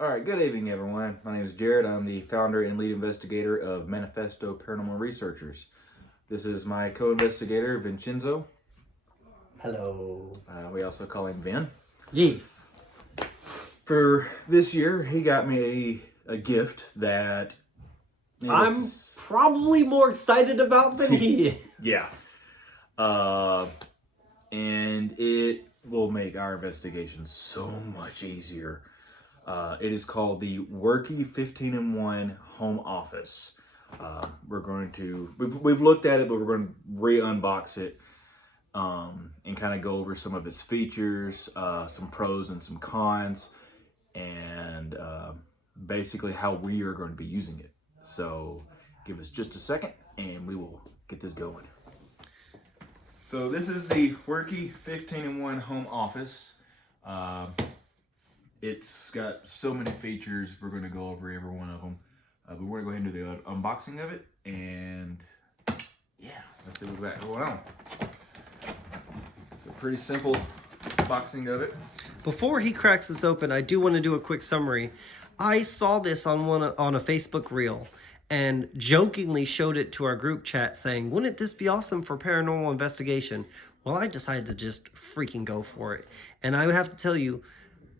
All right, good evening, everyone. My name is Jared. I'm the founder and lead investigator of Manifesto Paranormal Researchers. This is my co-investigator, Vincenzo. Hello. We also call him Vin. Yes. For this year, he got me a gift that... I'm probably more excited about than he is. Yeah. And it will make our investigation so much easier. It is called the WORKY 15-in-1 Home Office. We've looked at it, but we're going to re-unbox it and kind of go over some of its features, some pros and some cons, and basically how we are going to be using it. So give us just a second and we will get this going. So this is the WORKY 15-in-1 Home Office. It's got so many features. We're going to go over every one of them. But we're going to go ahead and do the unboxing of it. And yeah, let's see what's got going on. It's a pretty simple unboxing of it. Before he cracks this open, I do want to do a quick summary. I saw this on a Facebook reel and jokingly showed it to our group chat saying, wouldn't this be awesome for paranormal investigation? Well, I decided to just freaking go for it. And I have to tell you,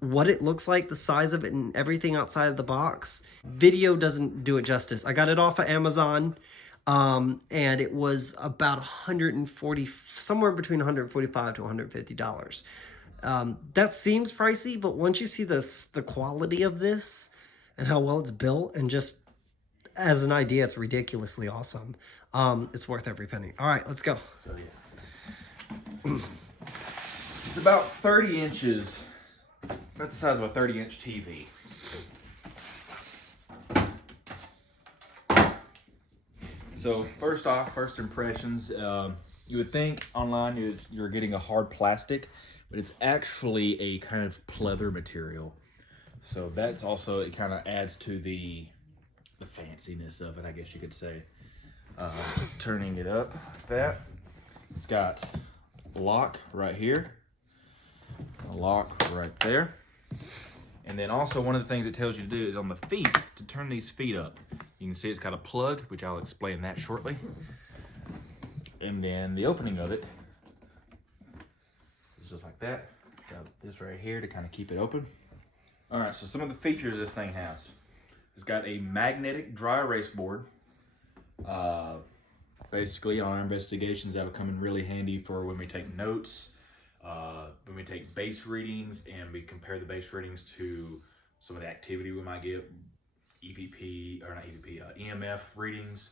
what it looks like, the size of it and everything outside of the box, video doesn't do it justice. I got it off of Amazon, and it was about $140, somewhere between $145 to $150. That seems pricey, but once you see the quality of this and how well it's built, and just as an idea, it's ridiculously awesome. It's worth every penny. All right, let's go. So yeah, it's about 30 inches. About the size of a 30-inch TV. So first impressions, you would think online you're getting a hard plastic, but it's actually a kind of pleather material. So that's also, it kind of adds to the fanciness of it, I guess you could say. Turning it up like that, it's got a lock right here. A lock right there. And then also one of the things it tells you to do is on the feet, to turn these feet up. You can see it's got a plug, which I'll explain that shortly. And then the opening of it is just like that. Got this right here to kind of keep it open. All right, so some of the features this thing has. It's got a magnetic dry erase board. Basically on our investigations, that'll come in really handy for when we take notes. When we take base readings and we compare the base readings to some of the activity we might get, EMF readings,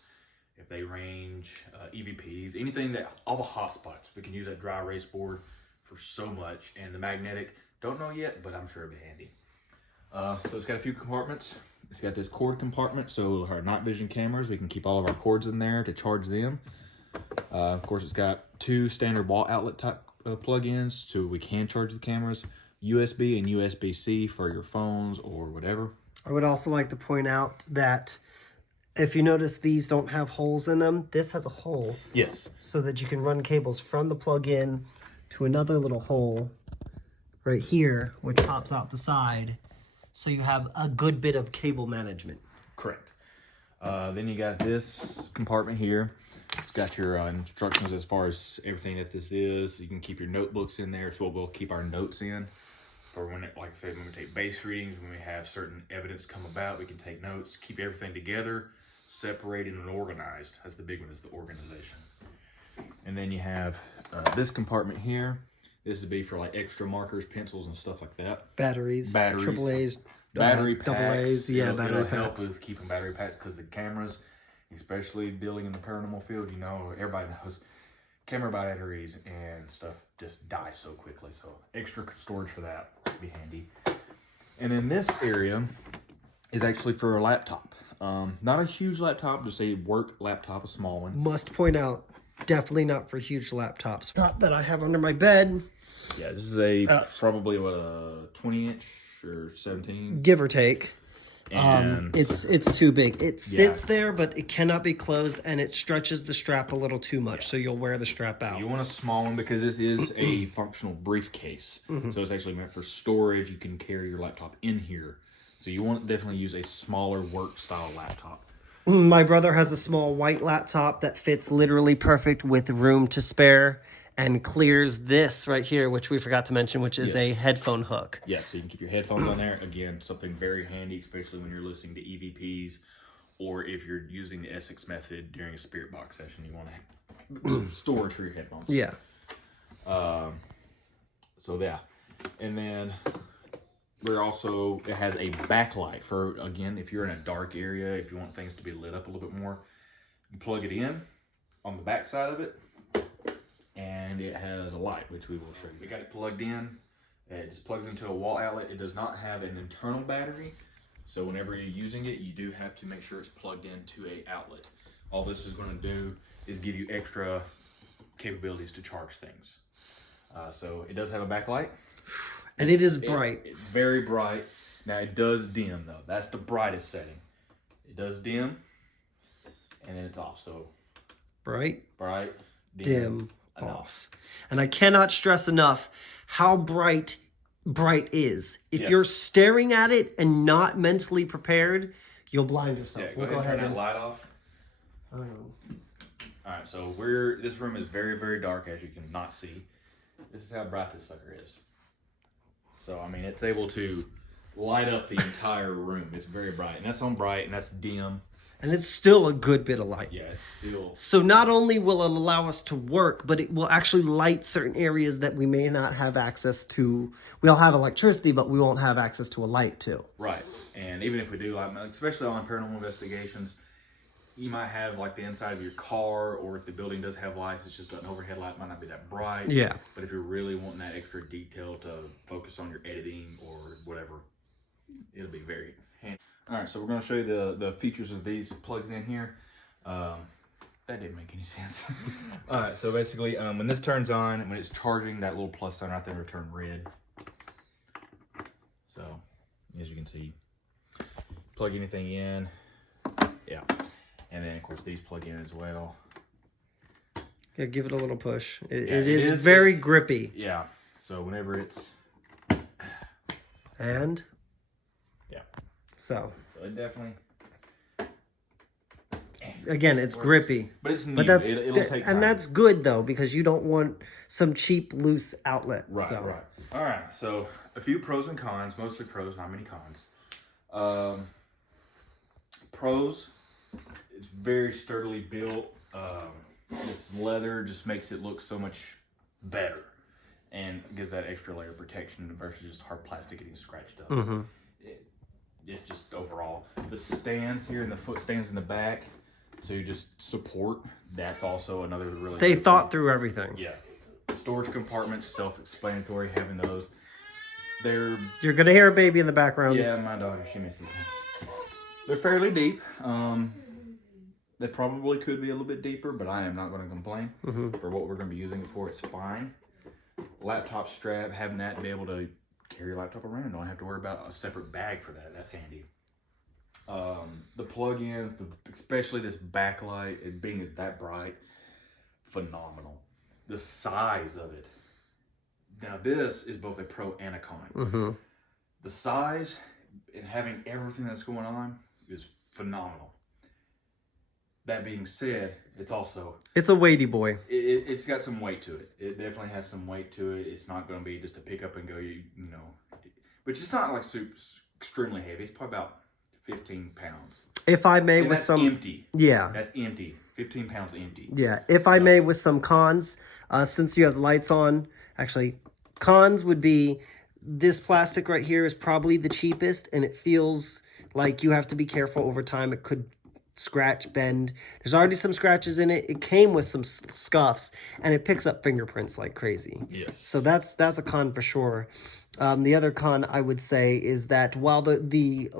if they range, EVPs, anything that, all the hotspots, we can use that dry erase board for so much. And the magnetic, don't know yet, but I'm sure it'll be handy. So it's got a few compartments. It's got this cord compartment, so our night vision cameras, we can keep all of our cords in there to charge them. Of course, it's got two standard wall outlet type plug-ins, so we can charge the cameras, USB and USB-C for your phones or whatever. I would also like to point out that if you notice these don't have holes in them, this has a hole. Yes. So that you can run cables from the plug-in to another little hole right here, which pops out the side. So you have a good bit of cable management. Correct. Then you got this compartment here. It's got your instructions as far as everything that this is. You can keep your notebooks in there. It's what we'll keep our notes in for when, like I said, when we take base readings, when we have certain evidence come about, we can take notes, keep everything together, separated and organized. That's the big one, is the organization. And then you have this compartment here. This would be for like extra markers, pencils, and stuff like that. Batteries. Triple A's. Battery packs. Double A's, yeah, battery it'll packs. help with keeping battery packs, because the cameras, especially dealing in the paranormal field, you know, everybody knows camera batteries and stuff just die so quickly. So extra storage for that would be handy. And then this area is actually for a laptop. Not a huge laptop, just a work laptop, a small one. Must point out, definitely not for huge laptops. Not that I have under my bed. Yeah, this is a probably what, a 20-inch or 17, give or take. And it's too big. It sits there, but it cannot be closed, and it stretches the strap a little too much, so you'll wear the strap out. You want a small one because this is a functional briefcase. So it's actually meant for storage. You can carry your laptop in here. So you want to definitely use a smaller work style laptop. My brother has a small white laptop that fits literally perfect with room to spare and clears this right here, which we forgot to mention, which is a headphone hook. Yeah, so you can keep your headphones on there. Again, something very handy, especially when you're listening to EVPs or if you're using the Essex method during a spirit box session. You want to have some storage for your headphones. Yeah. So yeah, and then it has a backlight for, again, if you're in a dark area, if you want things to be lit up a little bit more, you plug it in on the back side of it, and it has a light, which we will show you. We got it plugged in. It just plugs into a wall outlet. It does not have an internal battery, so whenever you're using it, you do have to make sure it's plugged into a outlet. All this is going to do is give you extra capabilities to charge things. So it does have a backlight. And it is bright. It's very bright. Now it does dim though. That's the brightest setting. It does dim, and then it's off. So bright, dim, off. And I cannot stress enough how bright is. If you're staring at it and not mentally prepared, you'll blind yourself. Yeah, go ahead and turn that light off. All right, so this room is very, very dark, as you can not see. This is how bright this sucker is. So, I mean, it's able to light up the entire room. It's very bright. And that's on bright, and that's dim. And it's still a good bit of light. Yeah, it's still... So not only will it allow us to work, but it will actually light certain areas that we may not have access to. We'll have electricity, but we won't have access to a light to. Right. And even if we do, like, especially on paranormal investigations, you might have like the inside of your car, or if the building does have lights, it's just an overhead light, might not be that bright. Yeah. But if you're really wanting that extra detail to focus on your editing or whatever, it'll be very handy. All right, so we're going to show you the features of these plugs in here. That didn't make any sense. All right, so basically, when this turns on, when it's charging, that little plus sign right there will turn red. So, as you can see, plug anything in. Yeah. And then, of course, these plug in as well. Yeah, give it a little push. It is very grippy. Yeah. So whenever it's... And? Yeah. So it definitely... Again, it's works. Grippy. But it's new. But that's, it'll take time. And that's good, though, because you don't want some cheap, loose outlet. Right, so. right. All right, so a few pros and cons. Mostly pros, not many cons. Pros... It's very sturdily built. This leather just makes it look so much better and gives that extra layer of protection versus just hard plastic getting scratched up. Mm-hmm. It's just overall. The stands here and the foot stands in the back to just support, that's also another really They good thought thing. through everything. Yeah. The storage compartments, self-explanatory, having those. You're going to hear a baby in the background. Yeah, my daughter, she misses me. They're fairly deep. They probably could be a little bit deeper, but I am not going to complain. For what we're going to be using it for, it's fine. Laptop strap, having that and be able to carry your laptop around. Don't have to worry about a separate bag for that. That's handy. The plug-ins, especially this backlight, it being that bright, phenomenal. The size of it. Now this is both a pro and a con. The size and having everything that's going on is phenomenal. That being said, it's a weighty boy. It's got some weight to it. It definitely has some weight to it. It's not going to be just a pick up and go, you know. But it's not like super extremely heavy. It's probably about 15 pounds. If I may, and with that's some empty. Yeah. That's empty. 15 pounds empty. Yeah. If I may, with some cons, since you have lights on, actually, cons would be this plastic right here is probably the cheapest, and it feels like you have to be careful over time. It could scratch, bend. There's already some scratches in it. It came with some scuffs, and it picks up fingerprints like crazy. Yes. So that's a con for sure. The other con I would say is that while the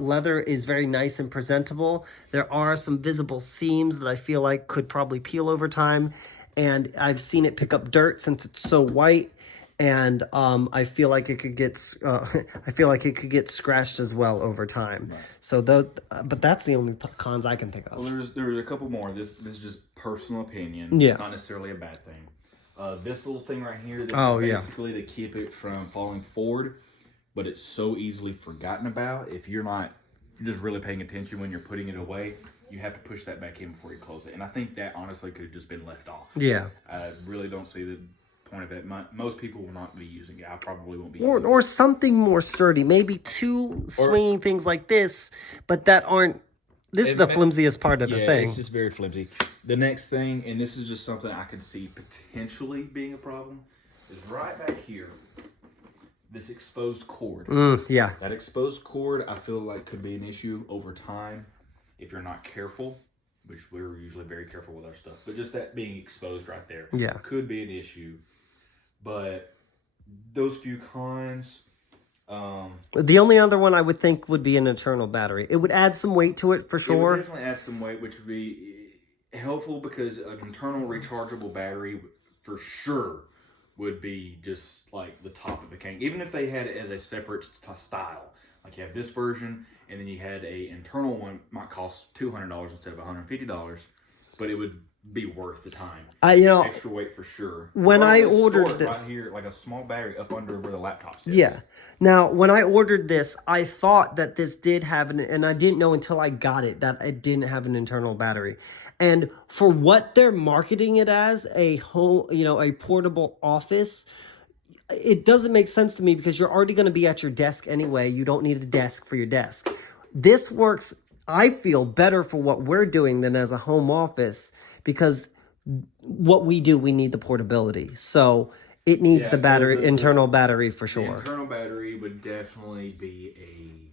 leather is very nice and presentable, there are some visible seams that I feel like could probably peel over time, and I've seen it pick up dirt since it's so white. And I feel like it could get scratched as well over time. Right. So but that's the only cons I can think of. Well, there's a couple more. This is just personal opinion. Yeah. It's not necessarily a bad thing. This little thing right here, this is basically to keep it from falling forward, but it's so easily forgotten about. If you're just really paying attention when you're putting it away, you have to push that back in before you close it. And I think that honestly could have just been left off. Yeah. I really don't see the point of it. Most people will not be using it. I probably won't be. Or something more sturdy. Maybe two swinging things like this, but that aren't. This is the flimsiest part of the thing. It's just very flimsy. The next thing, and this is just something I could see potentially being a problem, is right back here. This exposed cord. Yeah. That exposed cord, I feel like could be an issue over time if you're not careful, which we're usually very careful with our stuff. But just that being exposed right there could be an issue. But those few cons. The only other one I would think would be an internal battery. It would add some weight to it for sure. It would definitely add some weight, which would be helpful because an internal rechargeable battery for sure would be just like the top of the king. Even if they had it as a separate style, like you have this version and then you had a internal one, might cost $200 instead of $150, but it would be worth the time. Extra weight for sure. When I ordered this, right here, like a small battery up under where the laptop sits. Yeah. Now, when I ordered this, I thought that this did have and I didn't know until I got it that it didn't have an internal battery. And for what they're marketing it as, a home, a portable office, it doesn't make sense to me because you're already going to be at your desk anyway. You don't need a desk for your desk. This works, I feel, better for what we're doing than as a home office because what we do, we need the portability. So it needs the battery, internal battery for sure. The internal battery would definitely be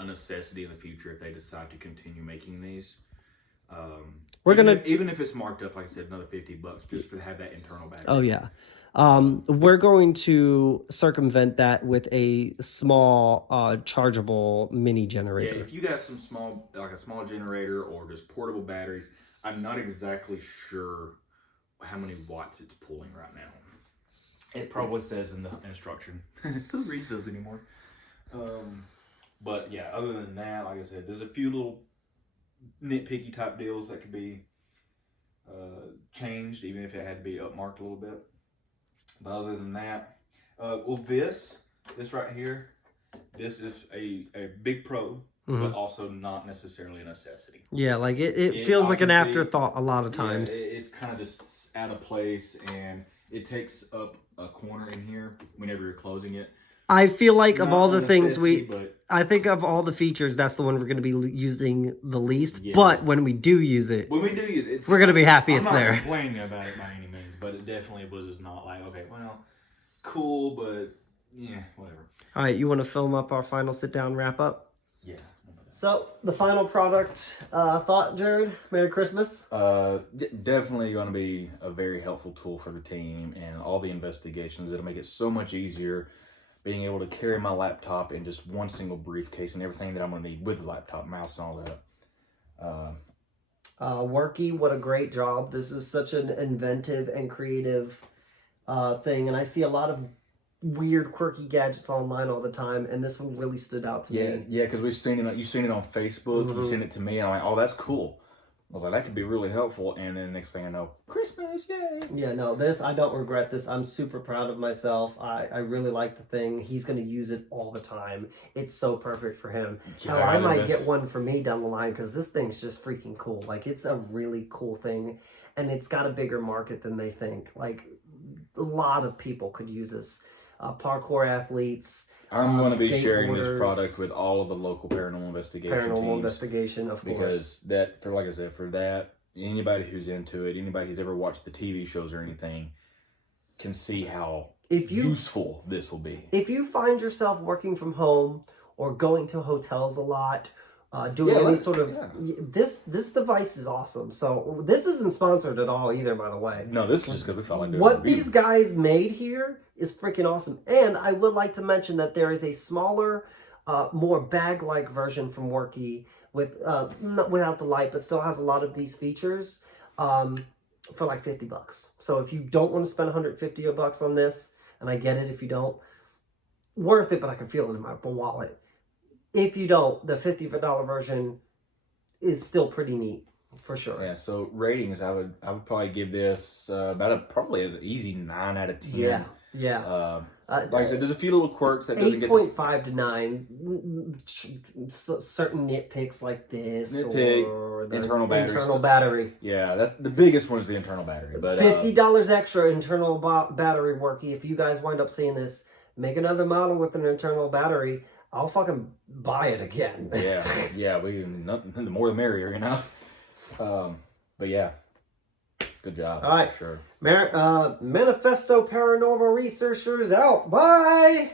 a necessity in the future if they decide to continue making these. Even if it's marked up, like I said, another $50 just to have that internal battery. Oh yeah. We're going to circumvent that with a small chargeable mini generator. Yeah, if you got some a small generator or just portable batteries, I'm not exactly sure how many watts it's pulling right now. It probably says in the instruction. Who reads those anymore? But yeah, other than that, like I said, there's a few little nitpicky type deals that could be changed, even if it had to be upmarked a little bit. But other than that, this right here, this is a big pro, but also not necessarily a necessity. Yeah, like it feels like an afterthought a lot of times. Yeah, it's kind of just out of place, and it takes up a corner in here whenever you're closing it. I feel like of all the things I think of all the features, that's the one we're going to be using the least. Yeah. But when we do use it, we're going to be happy it's there. I'm not complaining about it by any means, but it definitely was just not like, okay, well, cool, but yeah, whatever. All right, you want to film up our final sit-down wrap-up? Yeah. So, the final product thought, Jared? Merry Christmas. Definitely going to be a very helpful tool for the team and all the investigations. It'll make it so much easier being able to carry my laptop in just one single briefcase and everything that I'm going to need with the laptop, mouse, and all that. WORKY, what a great job. This is such an inventive and creative thing, and I see a lot of weird, quirky gadgets online all the time, and this one really stood out to me. Yeah, because you've seen it on Facebook, you sent it to me, and I'm like, oh, that's cool. I was like, that could be really helpful, and then the next thing I know, Christmas, yay! Yeah, no, I don't regret this. I'm super proud of myself. I really like the thing. He's going to use it all the time. It's so perfect for him. Yeah, I might get one for me down the line, because this thing's just freaking cool. Like, it's a really cool thing, and it's got a bigger market than they think. Like, a lot of people could use this. Parkour athletes. I'm going to be sharing this product with all of the local paranormal investigation teams. Paranormal investigation, of course. Because like I said, for that, anybody who's into it, anybody who's ever watched the TV shows or anything, can see how useful this will be. If you find yourself working from home or going to hotels a lot, doing any sort of this device is awesome. So this isn't sponsored at all either, by the way. No, this is just because we felt like doing what these guys made here is freaking awesome. And I would like to mention that there is a smaller, more bag-like version from WORKY with without the light, but still has a lot of these features for like $50. So if you don't want to spend $150 on this, and I get it if you don't, worth it, but I can feel it in my wallet. If you don't, the $50 version is still pretty neat. For sure. Yeah. So ratings, I would probably give this probably an easy 9 out of 10. Yeah. Yeah. Like I said, there's a few little quirks that doesn't get 8.5 to 9. Certain nitpicks like this, or the internal battery. Yeah, that's the biggest one is the internal battery. But $50 extra internal battery worky. If you guys wind up seeing this, make another model with an internal battery. I'll fucking buy it again. yeah. The more the merrier, you know. But yeah, good job. All right, for sure. Manifesto Paranormal Researchers out. Bye.